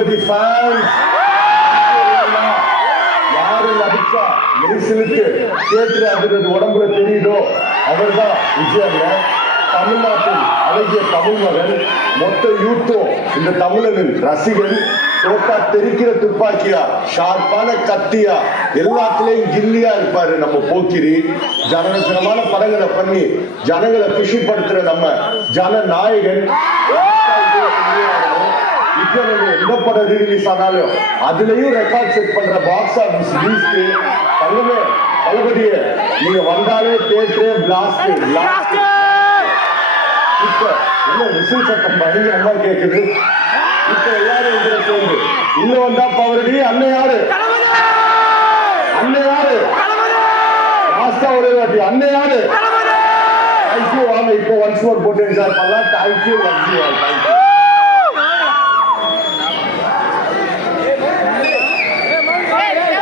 தளபதி fans யாரு நடிச்சா நெரிசலுக்கு கேட்டு அதிர்றது உடம்புல தெரியுதோ அவர்தான் விஜயங்க. தமிழ்நாட்டில் அழகிய தமிழ் மகன், மொத்த யூத்தும் இந்த தமிழனின் ரசிகன். தோட்டா தெரிக்கிற துப்பாக்கியா, ஷார்ப்பான கத்தியா, எல்லாத்திலையும் கில்லியா இருப்பாரு நம்ம போக்கிரி. ஜனரஞ்சனமான படங்களை பண்ணி ஜனங்களை குஷிப்படுத்துற நம்ம ஜனநாயகன். இப்ப எந்த படம் ரிலீஸ் ஆனாலும் அதுலயும் ரெக்கார்ட் செட் பண்ற பாக்ஸ் ஆபீஸ் லீஸ்ட். தங்கமே தளபதியே, நீங்க வந்தாலே தேட்டர் பிளாஸ்ட். இப்ப என்ன விசில் சத்தம் பயங்கரமா கேக்குது. இப்ப எல்லாரும் இதுல சேர்ந்து இன்னும் வந்தா பவரடி. அண்ணன் யாரு? அண்ணன் யாரு? லாஸ்டா ஒரே வாட்டி அண்ணன் யாரு? தேங்க்யூ. வாங்க இப்போ ஒன்ஸ் மோர் போட்டு என்ஜாய் பண்ணலாம். தேங்க்யூ.